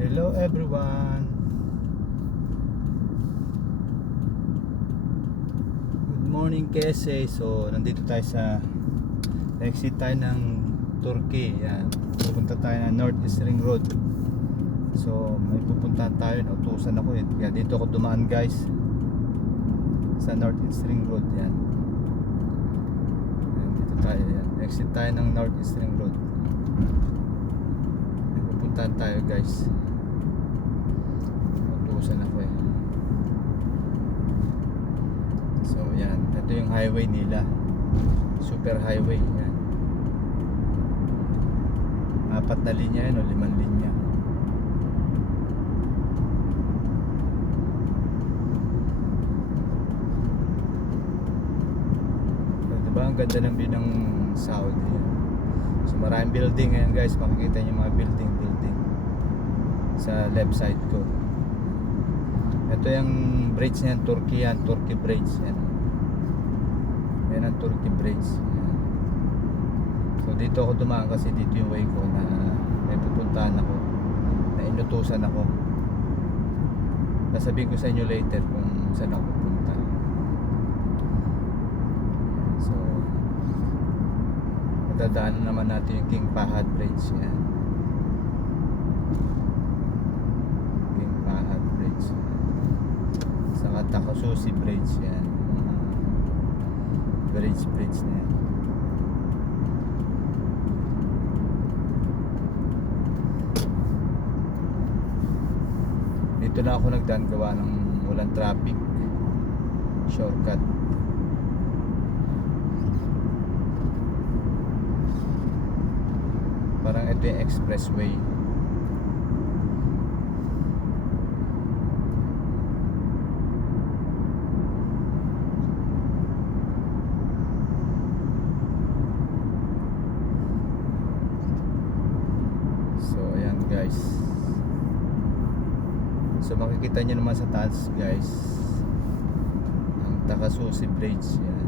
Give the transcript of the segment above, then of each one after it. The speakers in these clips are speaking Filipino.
Hello everyone. Good morning KSA. So nandito tayo sa exit tayo ng Turkey. Yan. Pupunta tayo ng North East Ring Road. So may pupuntahan tayo. Nautusan ako eh. Kaya dito ako dumaan guys. Sa North East Ring Road. Yan. Yan dito tayo. Yan. Exit tayo ng North East Ring Road. May pupuntahan tayo guys. Nautusan ako eh. So yan, ito yung highway nila. Super highway yan. 4 na linya yan o 5 linya. So, diba ang ganda ng view ng Saudi yan. So maraming building ngayon guys. Makikita nyo mga building sa left side ko. Ito yung bridge niyan, Turkey yan, Turkey Bridge yan. Yan ang Turkey Bridge yan. So dito ako dumaan kasi dito yung way ko na may pupuntahan ako, na inutusan ako. Sasabihin ko sa inyo later kung saan ako pupunta. So madadaanan naman natin yung King Fahad Bridge yan. King Fahad Bridge saka Takasusi Bridge yan. Bridge na yan. Dito na ako nagdaan gawa ng walang traffic. Shortcut. Parang ito yung expressway. Guys, so makikita nyo naman sa taas guys ang Takasusi Bridge yan.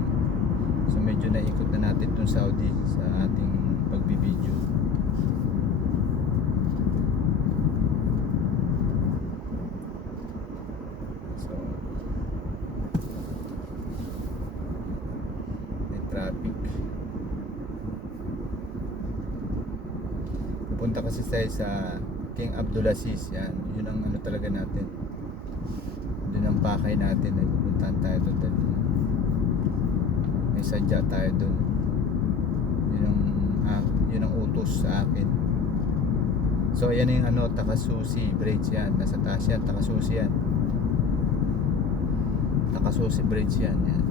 So medyo naikot na natin itong Saudi sa ating pagbibideo. So may traffic. Punta kasi tayo sa King Abdulaziz yan. Yun ang ano talaga natin. Yun ang pakay natin. Pupuntahan tayo doon. May sadya tayo doon. Yun ang utos sa akin. So ayan yung ano, Takasusi Bridge yan. Nasa taas yan, Takasusi yan. Takasusi Bridge yan. Yan.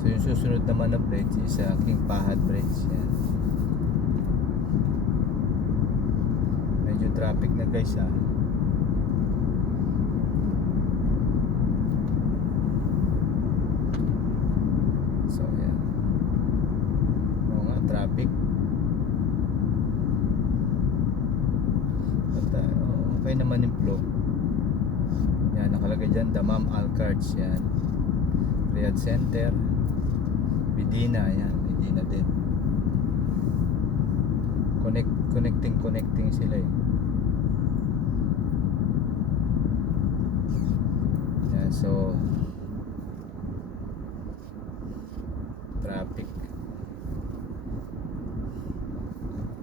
So yung susunod naman na bridge is King Fahad Bridge yan. Medyo traffic na guys ha. So yan. Oo nga, traffic. But, okay naman yung flow. Yan, nakalagay dyan Dammam Al Kharj yan. Riyadh Center, Medina, yan, Medina din. Connecting sila eh. Yan, so traffic.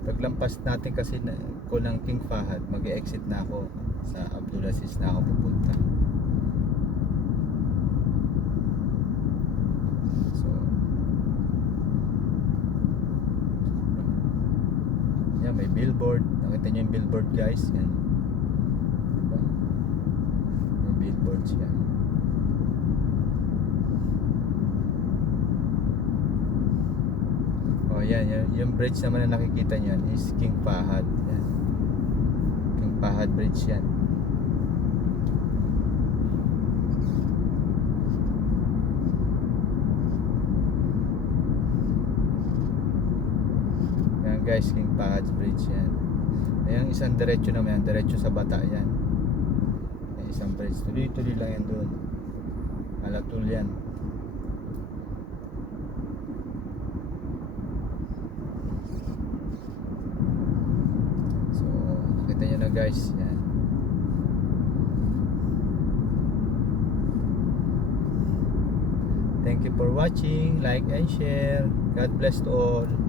Paglampas natin kasi ko ng King Fahad, mag-exit na ako sa Abdulaziz na ako pupunta. May billboard. Nakita nyo yung billboard guys. Yan. Diba? May billboards yan. Oh yan. Yung bridge naman na nakikita nyo is King Fahad. Yan. King Fahad Bridge yan. Guys, King Fahad Bridge yan. Ayan, isang diretso naman yan, diretso sa Bata yan. Ayan, isang bridge, tuloy lang yan doon. Alatul yan. Makikita nyo na guys. Yan. Thank you for watching. Like and share. God bless to all.